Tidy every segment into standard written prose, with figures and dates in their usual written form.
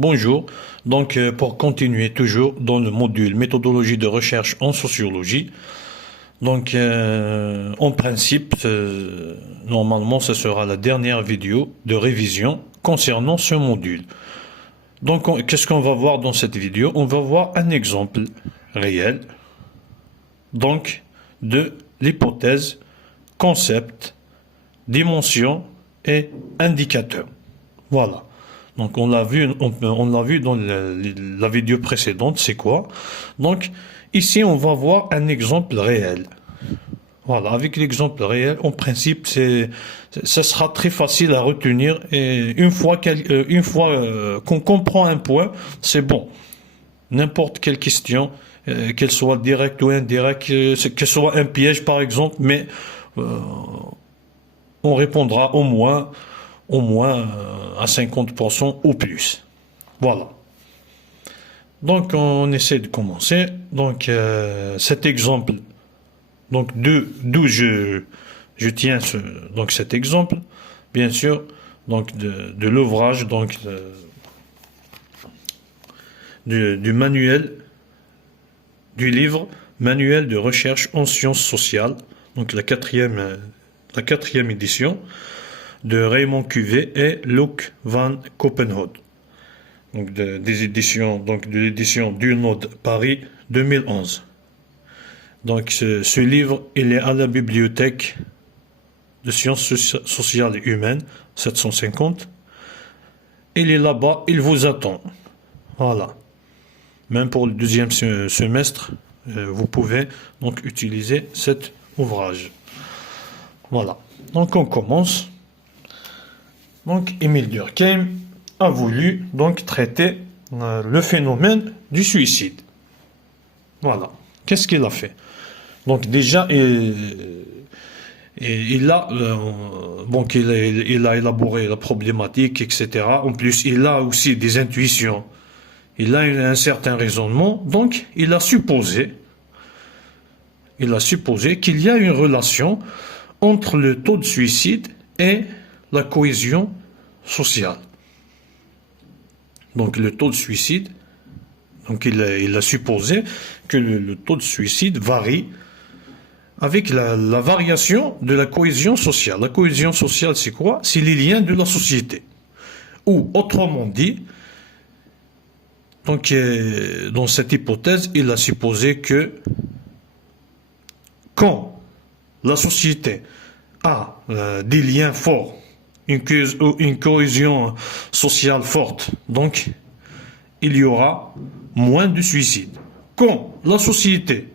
Bonjour. Pour continuer toujours dans le module méthodologie de recherche en sociologie. En principe, normalement, ce sera la dernière vidéo de révision concernant ce module. Qu'est-ce qu'on va voir dans cette vidéo? On va voir un exemple réel, de l'hypothèse, concept, dimension et indicateur. Voilà. On l'a vu dans la vidéo précédente, c'est quoi? Ici, on va voir un exemple réel. Voilà, avec l'exemple réel, en principe, ça sera très facile à retenir et une fois qu'on comprend un point, c'est bon. N'importe quelle question, qu'elle soit directe ou indirecte, qu'elle soit un piège par exemple, mais on répondra au moins à 50% ou plus. Voilà. On essaie de commencer. Cet exemple, d'où je tiens cet exemple, bien sûr, de l'ouvrage, du manuel, du livre Manuel de recherche en sciences sociales, la quatrième édition, de Raymond Cuvé et Luc van Copenhout. De l'édition Dunod Paris 2011. Ce livre, il est à la bibliothèque de sciences sociales et humaines, 750. Il est là-bas, il vous attend. Voilà. Même pour le deuxième semestre, vous pouvez utiliser cet ouvrage. Voilà. On commence. Émile Durkheim a voulu traiter le phénomène du suicide. Voilà. Qu'est-ce qu'il a fait? Déjà, il a élaboré la problématique, etc. En plus, il a aussi des intuitions. Il a un certain raisonnement. Il a supposé qu'il y a une relation entre le taux de suicide et la cohésion sociale. Le taux de suicide, il a supposé que le taux de suicide varie avec la variation de la cohésion sociale. La cohésion sociale, c'est quoi? C'est les liens de la société. Ou, autrement dit, dans cette hypothèse, il a supposé que quand la société a des liens forts, une cohésion sociale forte, il y aura moins de suicides. Quand la société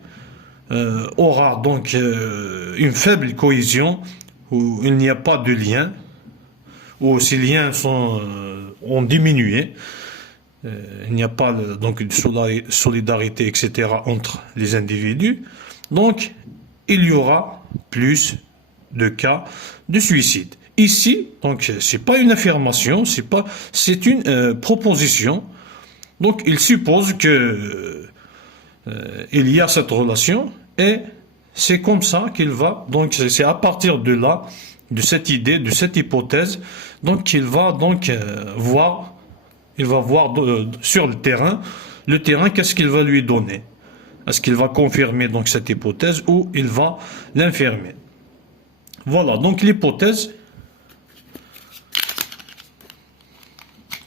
aura une faible cohésion, où il n'y a pas de lien, où ces liens ont diminué, il n'y a pas de solidarité, etc. entre les individus, il y aura plus de cas de suicide. Ici, c'est pas une affirmation, c'est une proposition. Il suppose que il y a cette relation et c'est comme ça qu'il va. C'est à partir de là, de cette idée, de cette hypothèse, qu'il va voir. Il va voir sur le terrain, qu'est-ce qu'il va lui donner? Est-ce qu'il va confirmer cette hypothèse ou il va l'infirmer? Voilà, l'hypothèse.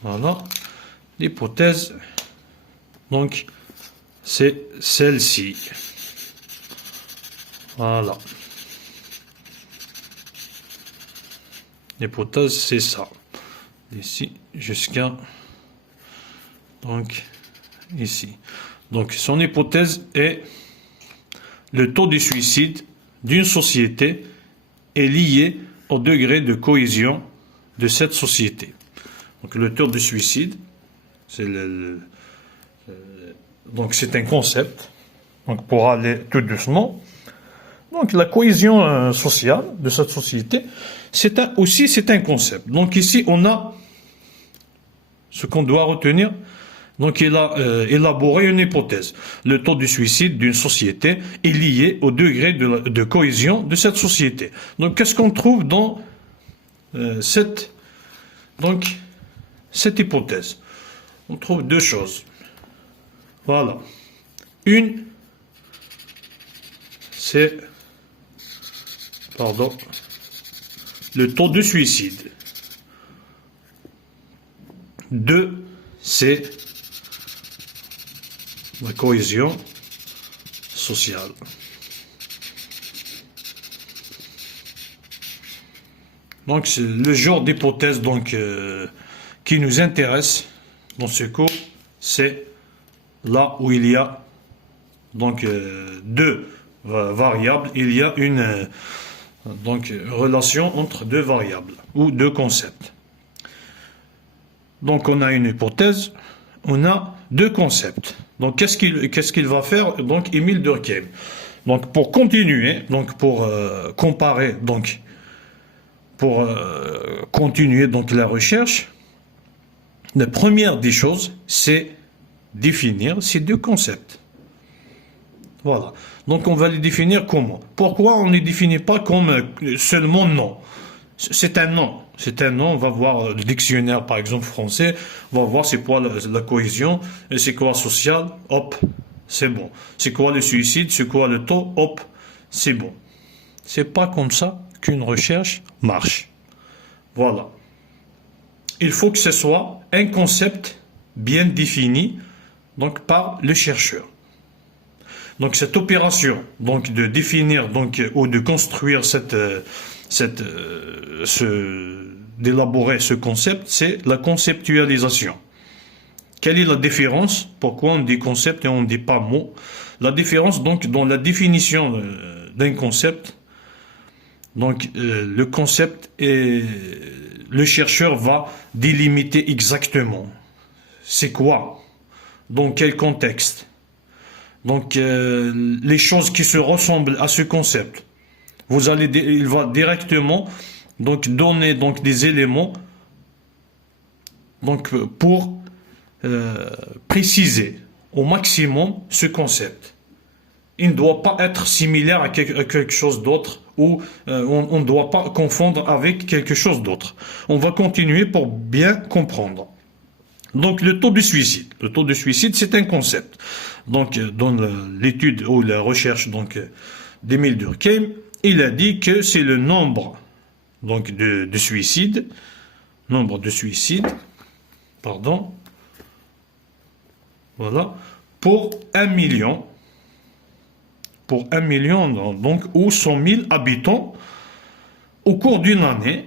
Voilà, l'hypothèse, c'est celle-ci. Voilà. L'hypothèse, c'est ça. D'ici jusqu'à ici. Son hypothèse est le taux de suicide d'une société est lié au degré de cohésion de cette société. Le taux de suicide, c'est c'est un concept. Pour aller tout doucement, la cohésion sociale de cette société, c'est un concept. Ici, on a ce qu'on doit retenir. Il a élaboré une hypothèse. Le taux de suicide d'une société est lié au degré de cohésion de cette société. Qu'est-ce qu'on trouve dans cette hypothèse? on trouve deux choses. Voilà. Une, c'est, pardon, le taux de suicide. Deux, c'est la cohésion sociale. Donc, c'est le genre d'hypothèse qui nous intéresse dans ce cours, c'est là où il y a deux variables, il y a une relation entre deux variables ou deux concepts. Donc, on a une hypothèse, on a deux concepts. Donc, qu'est-ce qu'il va faire Émile Durkheim. Donc, pour continuer, pour comparer, pour continuer la recherche, la première des choses, c'est définir ces deux concepts. Voilà. Donc, on va les définir comment? Pourquoi on ne les définit pas comme seulement nom? C'est un nom. C'est un nom. On va voir le dictionnaire, par exemple, français. On va voir c'est quoi la cohésion, et c'est quoi social. Hop, c'est bon. C'est quoi le suicide, c'est quoi le taux. Hop, c'est bon. C'est pas comme ça qu'une recherche marche. Voilà. Il faut que ce soit un concept bien défini par le chercheur. Donc cette opération de définir ou de construire d'élaborer ce concept, c'est la conceptualisation. Quelle est la différence? Pourquoi on dit concept et on ne dit pas mot? La différence dans la définition d'un concept. Le concept le chercheur va délimiter exactement. C'est quoi? Dans quel contexte? Les choses qui se ressemblent à ce concept. Il va directement donner des éléments pour préciser au maximum ce concept. Il ne doit pas être similaire à quelque chose d'autre ou on ne doit pas confondre avec quelque chose d'autre. On va continuer pour bien comprendre. Le taux de suicide. Le taux de suicide, c'est un concept. Dans l'étude ou la recherche d'Émile Durkheim, il a dit que c'est le nombre de suicides, voilà, pour 1 million, ou 100 000 habitants au cours d'une année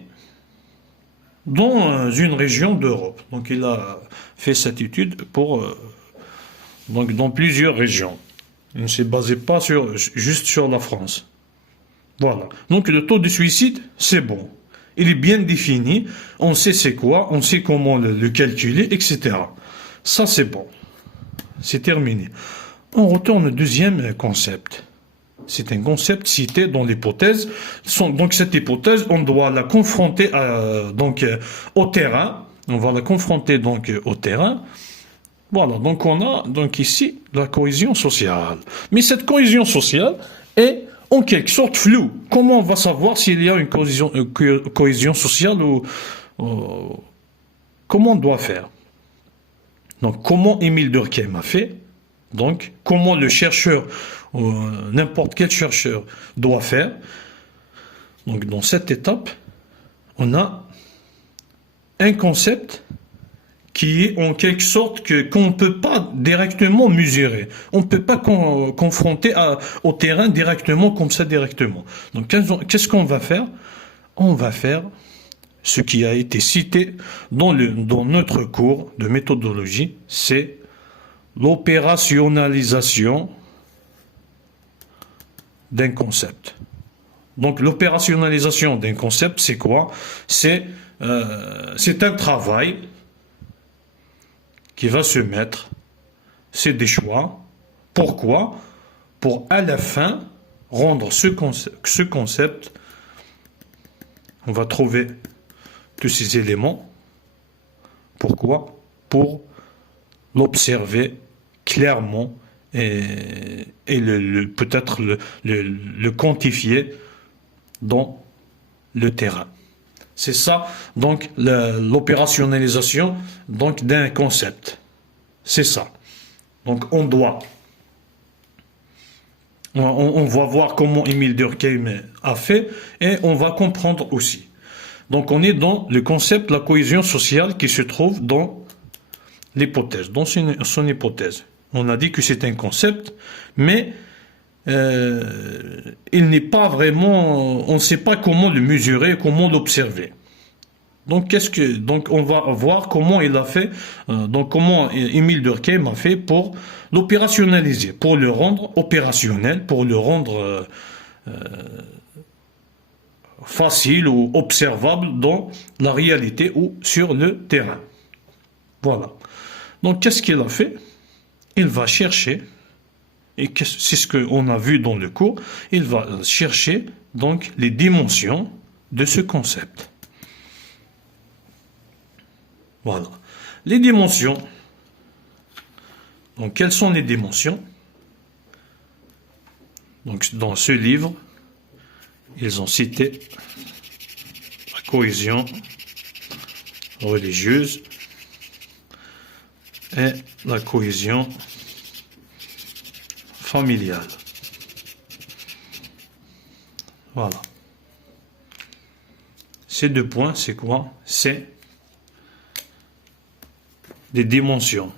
dans une région d'Europe. Il a fait cette étude dans plusieurs régions. Il ne s'est basé pas juste sur la France. Voilà. Le taux de suicide, c'est bon. Il est bien défini. On sait c'est quoi, on sait comment le calculer, etc. Ça, c'est bon. C'est terminé. On retourne au deuxième concept. C'est un concept cité dans l'hypothèse. Cette hypothèse, on doit la confronter au terrain. On va la confronter au terrain. Voilà, on a ici la cohésion sociale. Mais cette cohésion sociale est en quelque sorte floue. Comment on va savoir s'il y a une cohésion sociale ou comment on doit faire? Comment Émile Durkheim a fait? Comment le chercheur, n'importe quel chercheur, doit faire? Dans cette étape, on a un concept qui est en quelque sorte qu'on ne peut pas directement mesurer. On ne peut pas confronter au terrain directement, comme ça directement. Qu'est-ce qu'on va faire? On va faire ce qui a été cité dans notre cours de méthodologie, c'est l'opérationnalisation d'un concept. L'opérationnalisation d'un concept, c'est quoi? C'est un travail qui va se mettre, c'est des choix. Pourquoi? Pour à la fin rendre ce concept, on va trouver tous ces éléments. Pourquoi? Pour l'observer clairement et peut-être le quantifier dans le terrain. C'est ça, l'opérationnalisation d'un concept. C'est ça. Donc on doit. On va voir comment Émile Durkheim a fait et on va comprendre aussi. Donc on est dans le concept de la cohésion sociale qui se trouve dans l'hypothèse, dans son hypothèse. On a dit que c'est un concept, mais il n'est pas vraiment, on ne sait pas comment le mesurer, comment l'observer. Donc on va voir comment il a fait, donc comment Émile Durkheim a fait pour l'opérationnaliser, pour le rendre opérationnel, pour le rendre facile ou observable dans la réalité ou sur le terrain. Voilà. Donc qu'est-ce qu'il a fait? Il va chercher, et c'est ce qu'on a vu dans le cours, il va chercher donc les dimensions de ce concept. Voilà. Les dimensions. Donc, quelles sont les dimensions? Donc, dans ce livre, ils ont cité la cohésion religieuse et la cohésion familiale. Voilà. Ces deux points, c'est quoi? C'est des dimensions.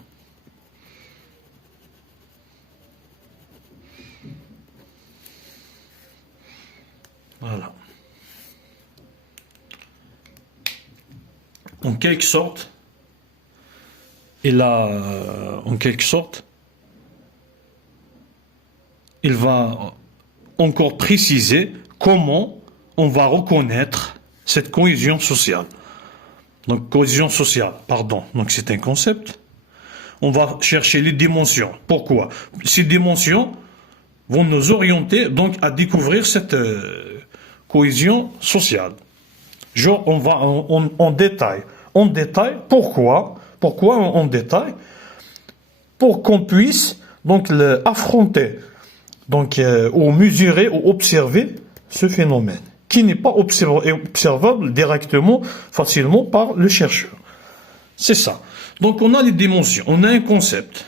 Voilà. En quelque sorte, il va encore préciser comment on va reconnaître cette cohésion sociale. Donc, cohésion sociale, pardon. Donc, c'est un concept. On va chercher les dimensions. Pourquoi? Ces dimensions vont nous orienter donc à découvrir cette cohésion sociale. Genre, on va en détail. En détail, pourquoi? Pourquoi en détail? Pour qu'on puisse donc affronter, donc ou mesurer ou observer ce phénomène qui n'est pas observable directement, facilement par le chercheur. C'est ça. Donc on a les dimensions, on a un concept.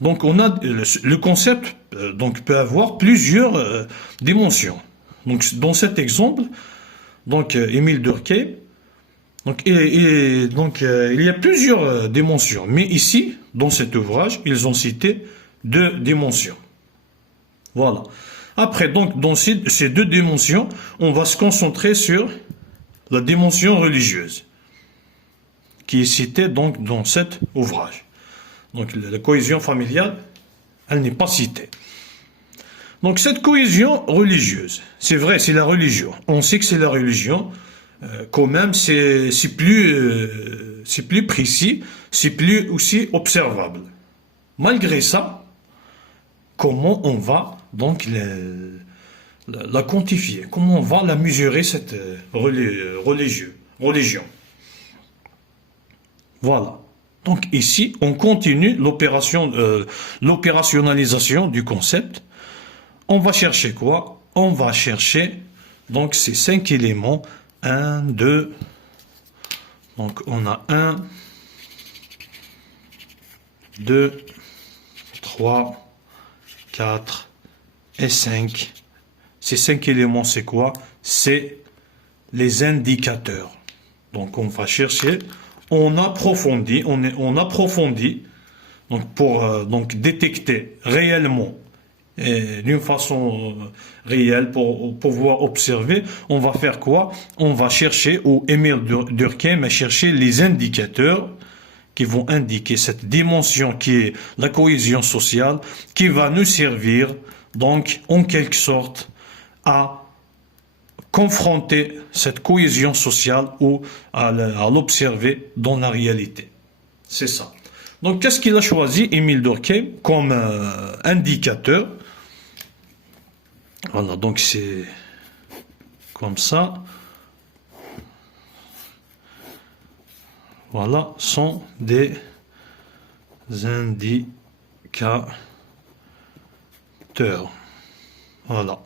Donc on a le concept donc peut avoir plusieurs dimensions. Donc dans cet exemple, donc Émile Durkheim, donc il y a plusieurs dimensions, mais ici dans cet ouvrage, ils ont cité 2 dimensions. Voilà. Après, donc, dans ces 2 dimensions, on va se concentrer sur la dimension religieuse, qui est citée donc dans cet ouvrage. Donc, la cohésion familiale, elle n'est pas citée. Donc, cette cohésion religieuse, c'est vrai, c'est la religion. On sait que c'est la religion. Quand même, c'est plus précis, c'est plus aussi observable. Malgré ça, comment on va donc la quantifier? Comment on va la mesurer, cette religion? Voilà. Donc ici, on continue l'opérationnalisation du concept. On va chercher quoi? On va chercher donc ces 5 éléments. 1, 2. Donc on a 1, 2, 3, 4 et 5. Ces 5 éléments, c'est quoi? C'est les indicateurs. Donc on va chercher, on approfondit donc pour donc détecter réellement et d'une façon réelle pour pouvoir observer, on va faire quoi? On va chercher, ou Émile Durkheim a cherché les indicateurs qui vont indiquer cette dimension qui est la cohésion sociale, qui va nous servir donc en quelque sorte à confronter cette cohésion sociale ou à l'observer dans la réalité. C'est ça. Donc qu'est-ce qu'il a choisi, Émile Durkheim, comme indicateur? Voilà, donc c'est comme ça. Voilà, sont des indicateurs. Voilà.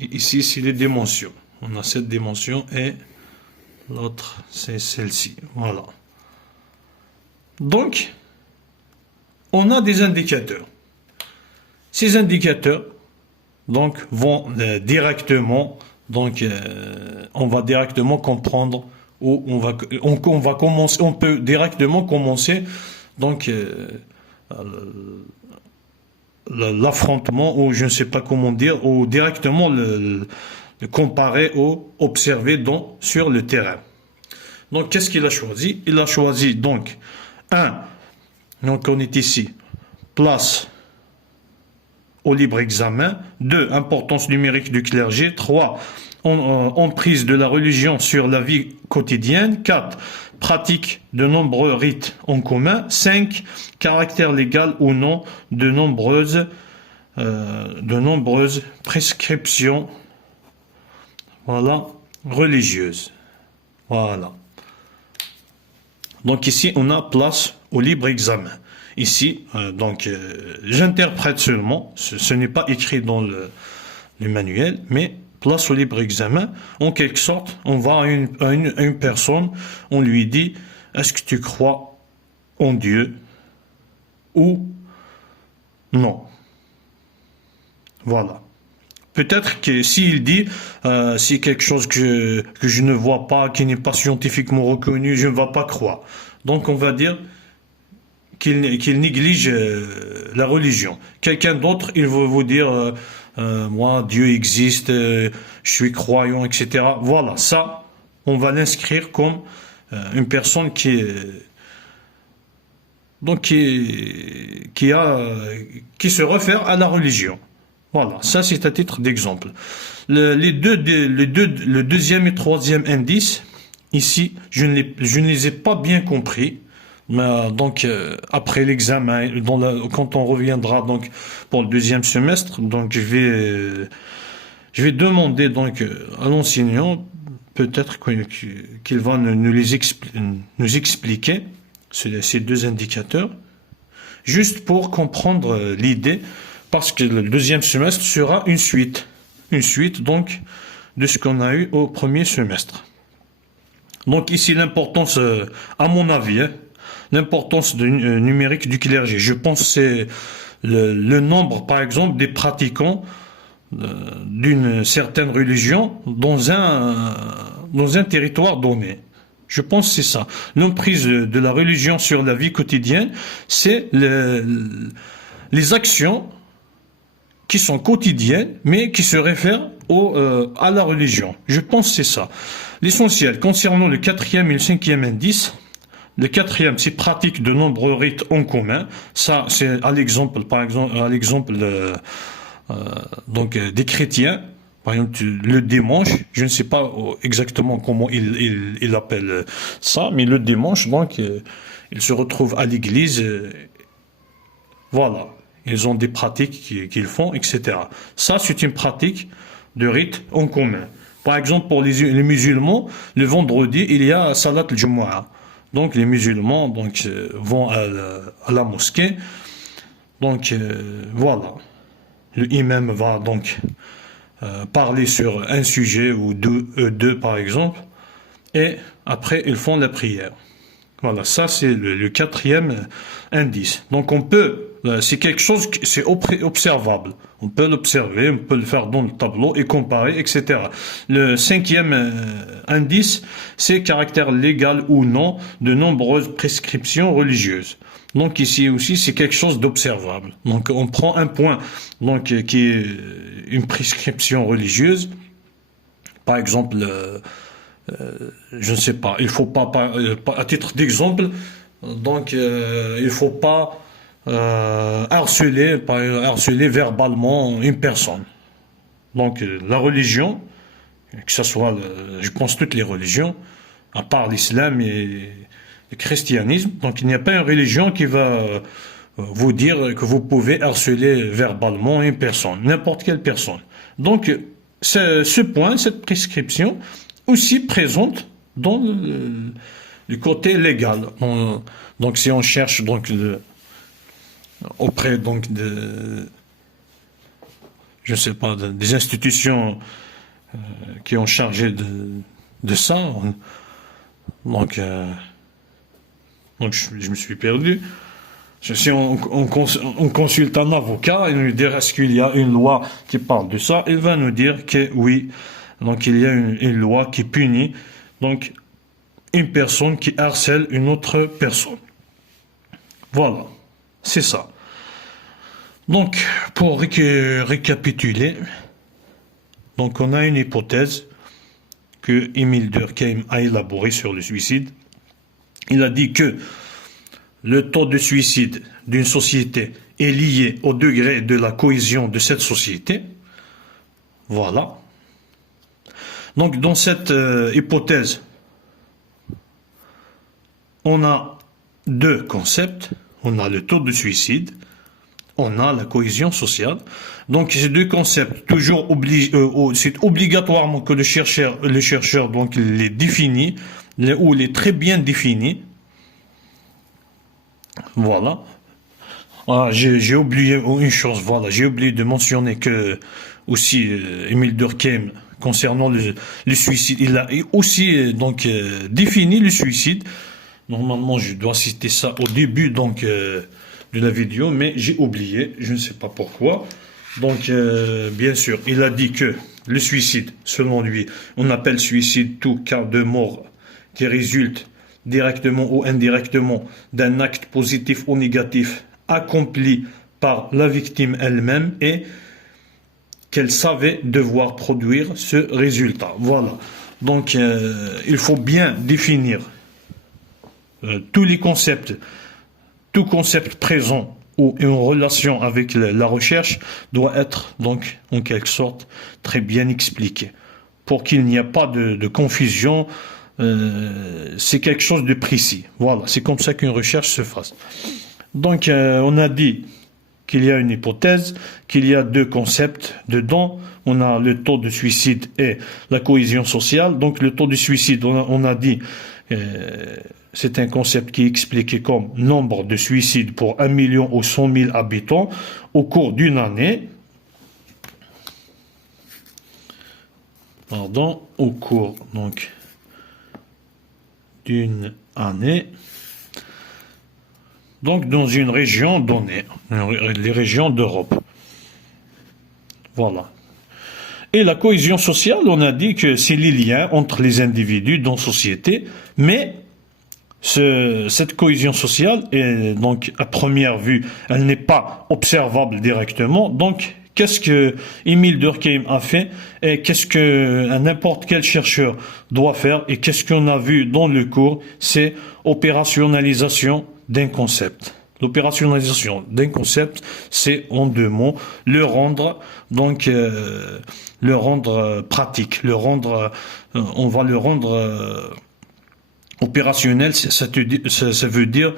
Et ici, c'est les dimensions. On a cette dimension et l'autre, c'est celle-ci. Voilà. Donc, on a des indicateurs. Ces indicateurs, donc, vont directement, donc, on va directement comprendre où on va commencer, on peut directement commencer, donc, l'affrontement, ou je ne sais pas comment dire, ou directement le comparer ou observer sur le terrain. Donc, qu'est-ce qu'il a choisi? Il a choisi, donc, donc on est ici, place au libre examen. 2, importance numérique du clergé. 3, emprise de la religion sur la vie quotidienne. 4, pratique de nombreux rites en commun. 5, caractère légal ou non de nombreuses prescriptions, voilà, religieuses. Voilà. Donc ici, on a place au libre examen. Ici, j'interprète seulement, ce n'est pas écrit dans le manuel, mais place au libre examen, en quelque sorte, on va à une personne, on lui dit, est-ce que tu crois en Dieu ou non? Voilà. Peut-être que s'il dit, c'est quelque chose que je ne vois pas, qui n'est pas scientifiquement reconnu, je ne vais pas croire. Donc on va dire qu'il néglige la religion. Quelqu'un d'autre, il va vous dire, moi, Dieu existe, je suis croyant, etc. Voilà, ça, on va l'inscrire comme une personne qui se réfère à la religion. Voilà, ça c'est à titre d'exemple. Le deuxième et troisième indice, ici, je ne les ai pas bien compris. Mais, donc, après l'examen, quand on reviendra donc pour le deuxième semestre, donc je vais demander donc à l'enseignant, peut-être qu'il va nous expliquer ces deux indicateurs, juste pour comprendre l'idée. Parce que le deuxième semestre sera une suite donc de ce qu'on a eu au premier semestre. Donc ici l'importance, à mon avis, l'importance numérique du clergé. Je pense que c'est le nombre, par exemple, des pratiquants d'une certaine religion dans un territoire donné. Je pense que c'est ça. L'emprise de la religion sur la vie quotidienne, c'est les actions qui sont quotidiennes, mais qui se réfèrent à la religion. Je pense que c'est ça. L'essentiel, concernant le quatrième et le cinquième indice, le quatrième, c'est pratique de nombreux rites en commun. Ça, c'est à l'exemple, par exemple, des chrétiens. Par exemple, le dimanche, je ne sais pas exactement comment il appelle ça, mais le dimanche, donc, ils se retrouvent à l'église. Voilà. Ils ont des pratiques qu'ils font, etc. Ça, c'est une pratique de rite en commun. Par exemple, pour les musulmans, le vendredi, il y a Salat al-Jumu'ah. Donc, les musulmans vont à la mosquée. Donc, voilà. Le imam va donc parler sur un sujet ou deux, par exemple. Et après, ils font la prière. Voilà, ça c'est le quatrième indice. Donc c'est quelque chose, c'est observable. On peut l'observer, on peut le faire dans le tableau et comparer, etc. Le cinquième indice, c'est caractère légal ou non de nombreuses prescriptions religieuses. Donc ici aussi, c'est quelque chose d'observable. Donc on prend un point qui est une prescription religieuse. Par exemple, je ne sais pas, il faut pas, à titre d'exemple, donc il faut pas harceler verbalement une personne. Donc la religion, que ce soit, je pense toutes les religions, à part l'islam et le christianisme, donc il n'y a pas une religion qui va vous dire que vous pouvez harceler verbalement une personne, n'importe quelle personne. Donc ce point, cette prescription, aussi présente dans le côté légal. Donc si on cherche auprès je sais pas, des institutions qui ont chargé de ça, donc je me suis perdu. Si on consulte un avocat, il nous dit est-ce qu'il y a une loi qui parle de ça, il va nous dire que oui, donc il y a une loi qui punit donc une personne qui harcèle une autre personne. Voilà, c'est ça. Donc, pour récapituler, donc on a une hypothèse que Émile Durkheim a élaborée sur le suicide. Il a dit que le taux de suicide d'une société est lié au degré de la cohésion de cette société. Voilà. Donc, dans cette hypothèse, on a deux concepts. On a le taux de suicide, on a la cohésion sociale. Donc, ces deux concepts, toujours c'est obligatoirement que le chercheur donc, les définit, ou les très bien définit. Voilà. Ah, j'ai oublié une chose, voilà, j'ai oublié de mentionner que aussi Émile Durkheim, concernant le suicide, il a aussi défini le suicide. Normalement, je dois citer ça au début donc de la vidéo, mais j'ai oublié, je ne sais pas pourquoi. Donc, bien sûr, il a dit que le suicide, selon lui, on appelle suicide tout cas de mort qui résulte directement ou indirectement d'un acte positif ou négatif accompli par la victime elle-même et qu'elle savait devoir produire ce résultat. Voilà. Donc, il faut bien définir tous les concepts, tout concept présent ou en relation avec la recherche doit être donc en quelque sorte très bien expliqué pour qu'il n'y ait pas de confusion. C'est quelque chose de précis. Voilà, c'est comme ça qu'une recherche se fasse. Donc, on a dit qu'il y a une hypothèse, qu'il y a deux concepts dedans. On a le taux de suicide et la cohésion sociale. Donc, le taux de suicide, on a dit, c'est un concept qui est expliqué comme nombre de suicides pour 1 million ou 100 000 habitants au cours d'une année. Pardon, au cours donc d'une année. Donc dans une région donnée, les régions d'Europe. Voilà. Et la cohésion sociale, on a dit que c'est les liens entre les individus dans la société, mais cette cohésion sociale, est, donc à première vue, elle n'est pas observable directement. Donc, qu'est-ce que Émile Durkheim a fait et qu'est-ce que n'importe quel chercheur doit faire et qu'est-ce qu'on a vu dans le cours, c'est opérationnalisation d'un concept. L'opérationnalisation d'un concept, c'est en deux mots le rendre pratique, on va le rendre opérationnel. Ça veut dire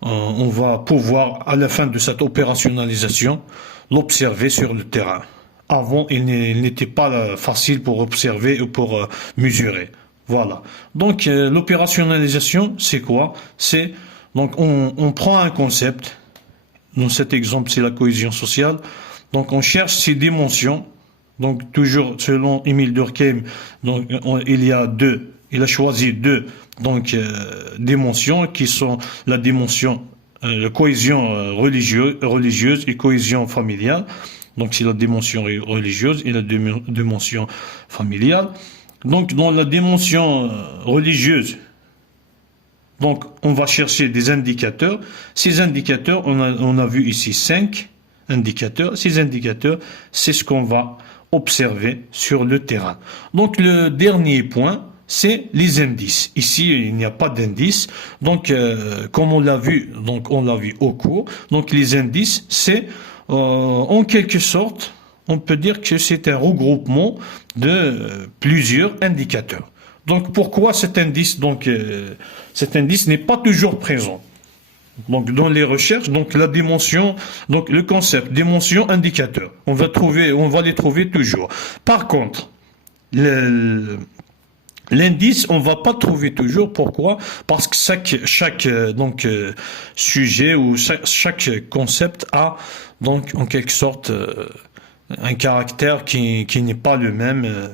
on va pouvoir à la fin de cette opérationnalisation l'observer sur le terrain. Avant, il n'était pas facile pour observer ou pour mesurer. Voilà. Donc l'opérationnalisation, c'est quoi? C'est donc on prend un concept. Dans cet exemple, c'est la cohésion sociale. Donc on cherche ses dimensions. Donc toujours selon Émile Durkheim, donc il a choisi deux dimensions qui sont la dimension cohésion religieuse et cohésion familiale. Donc c'est la dimension religieuse et la dimension familiale. Donc dans la dimension religieuse, donc on va chercher des indicateurs. Ces indicateurs, on a vu ici 5 indicateurs. Ces indicateurs, c'est ce qu'on va observer sur le terrain. Donc le dernier point, c'est les indices. Ici, il n'y a pas d'indices. Donc, comme on l'a vu au cours. Donc, les indices, c'est en quelque sorte, on peut dire que c'est un regroupement de plusieurs indicateurs. Donc, pourquoi cet indice n'est pas toujours présent. Donc, dans les recherches, donc la dimension, donc le concept dimension indicateur, on va les trouver toujours. Par contre, l'indice, on va pas trouver toujours. Pourquoi? Parce que chaque sujet ou chaque concept a donc en quelque sorte un caractère qui n'est pas le même.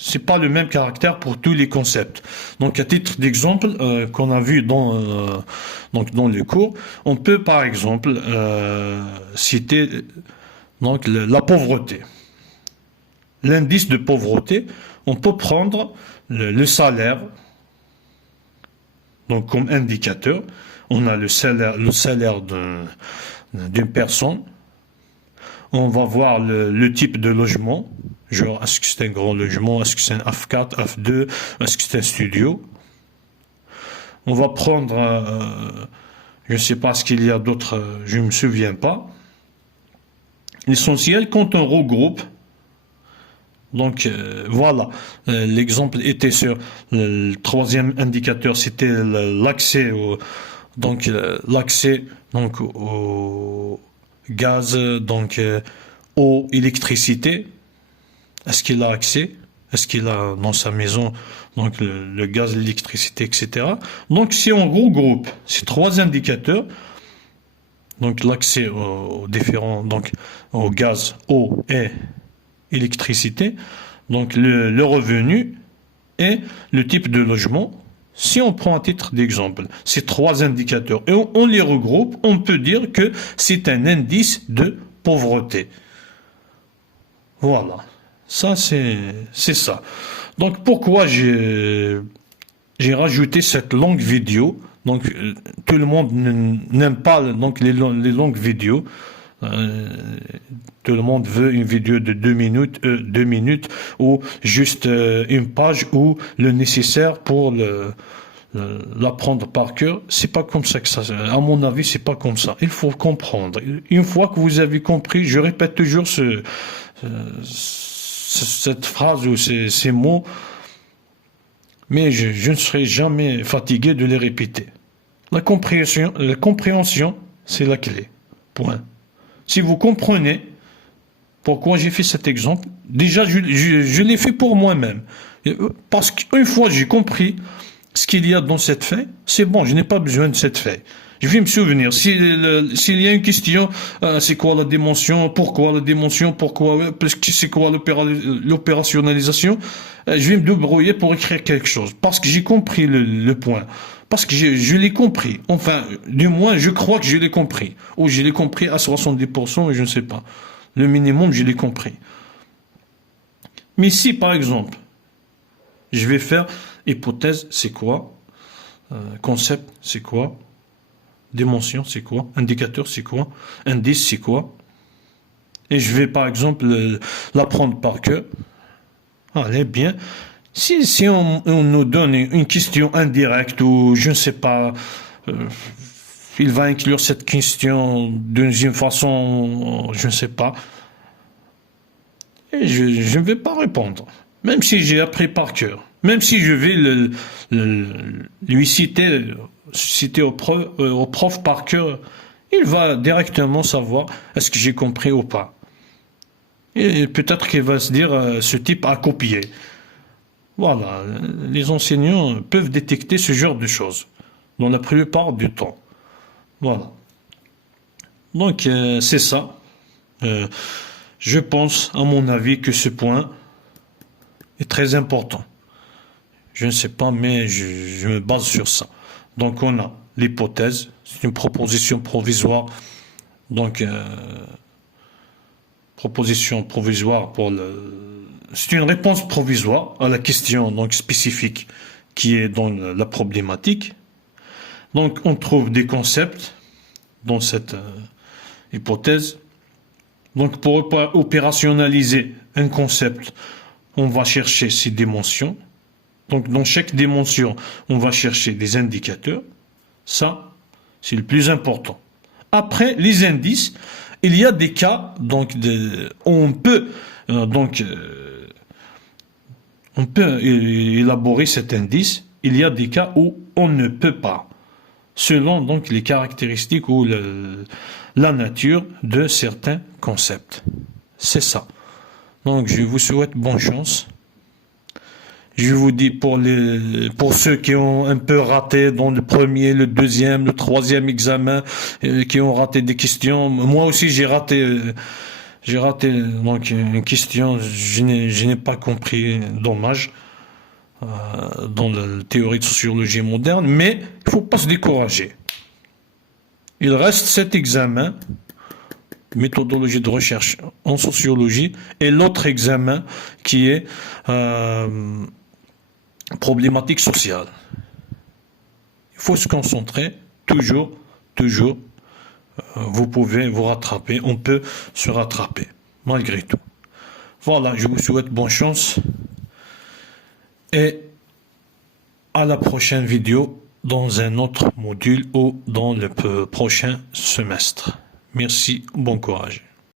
C'est pas le même caractère pour tous les concepts. Donc, à titre d'exemple, qu'on a vu donc dans le cours, on peut par exemple citer donc la pauvreté. L'indice de pauvreté, on peut prendre le salaire, donc comme indicateur. On a le salaire d'une personne. On va voir le type de logement. Genre, est-ce que c'est un grand logement? Est-ce que c'est un F4, F2? Est-ce que c'est un studio? On va prendre, je ne sais pas ce qu'il y a d'autre, je ne me souviens pas. L'essentiel, quand on regroupe, donc voilà, l'exemple était sur le troisième indicateur, c'était l'accès au gaz, donc eau, électricité. Est-ce qu'il a accès? Est-ce qu'il a dans sa maison donc le gaz, l'électricité, etc. Donc si on regroupe ces trois indicateurs, donc l'accès aux différents, donc au gaz, eau et électricité, donc le revenu et le type de logement. Si on prend un titre d'exemple, ces trois indicateurs et on les regroupe, on peut dire que c'est un indice de pauvreté. Voilà, ça c'est ça. Donc pourquoi j'ai rajouté cette longue vidéo? Donc tout le monde n'aime pas donc les longues vidéos. Tout le monde veut une vidéo de 2 minutes ou juste une page ou le nécessaire pour l'apprendre par cœur. C'est pas comme ça que ça. À mon avis, c'est pas comme ça. Il faut comprendre. Une fois que vous avez compris, je répète toujours cette phrase ou ces mots, mais je ne serai jamais fatigué de les répéter. La compréhension, c'est la clé. Point. Si vous comprenez pourquoi j'ai fait cet exemple, déjà je l'ai fait pour moi-même. Parce qu'une fois j'ai compris ce qu'il y a dans cette feuille, c'est bon, je n'ai pas besoin de cette feuille. Je vais me souvenir. S'il y a une question, c'est quoi la dimension, pourquoi la dimension, c'est quoi l'opérationnalisation, je vais me débrouiller pour écrire quelque chose. Parce que j'ai compris le point. Parce que je l'ai compris. Enfin, du moins, je crois que je l'ai compris. Ou je l'ai compris à 70%, je ne sais pas. Le minimum, je l'ai compris. Mais si, par exemple, je vais faire hypothèse, c'est quoi? Concept, c'est quoi? Dimension, c'est quoi? Indicateur, c'est quoi? Indice, c'est quoi? Et je vais, par exemple, l'apprendre par cœur. Allez, bien. Si on nous donne une question indirecte ou je ne sais pas, il va inclure cette question d'une façon, je ne sais pas, et je ne vais pas répondre. Même si j'ai appris par cœur. Même si je vais lui citer au prof par cœur, il va directement savoir est-ce que j'ai compris ou pas. Et peut-être qu'il va se dire ce type a copié. Voilà, les enseignants peuvent détecter ce genre de choses dans la plupart du temps. Voilà. Donc c'est ça. Je pense, à mon avis, que ce point est très important. Je ne sais pas, mais je me base sur ça. Donc on a l'hypothèse, c'est une proposition provisoire. Donc proposition provisoire c'est une réponse provisoire à la question donc spécifique qui est dans la problématique. Donc on trouve des concepts dans cette hypothèse. Donc pour opérationnaliser un concept, on va chercher ses dimensions. Donc dans chaque dimension, on va chercher des indicateurs. Ça, c'est le plus important. Après, les indices, il y a des cas donc on peut élaborer cet indice. Il y a des cas où on ne peut pas, selon donc les caractéristiques ou la nature de certains concepts. C'est ça. Donc je vous souhaite bonne chance. Je vous dis pour ceux qui ont un peu raté dans le premier, le deuxième, le troisième examen, qui ont raté des questions. Moi aussi j'ai raté J'ai raté donc une question, je n'ai pas compris, dommage, dans la théorie de sociologie moderne, mais il ne faut pas se décourager. Il reste cet examen, méthodologie de recherche en sociologie, et l'autre examen qui est problématique sociale. Il faut se concentrer, toujours, vous pouvez vous rattraper, on peut se rattraper, malgré tout. Voilà, je vous souhaite bonne chance, et à la prochaine vidéo, dans un autre module ou dans le prochain semestre. Merci, bon courage.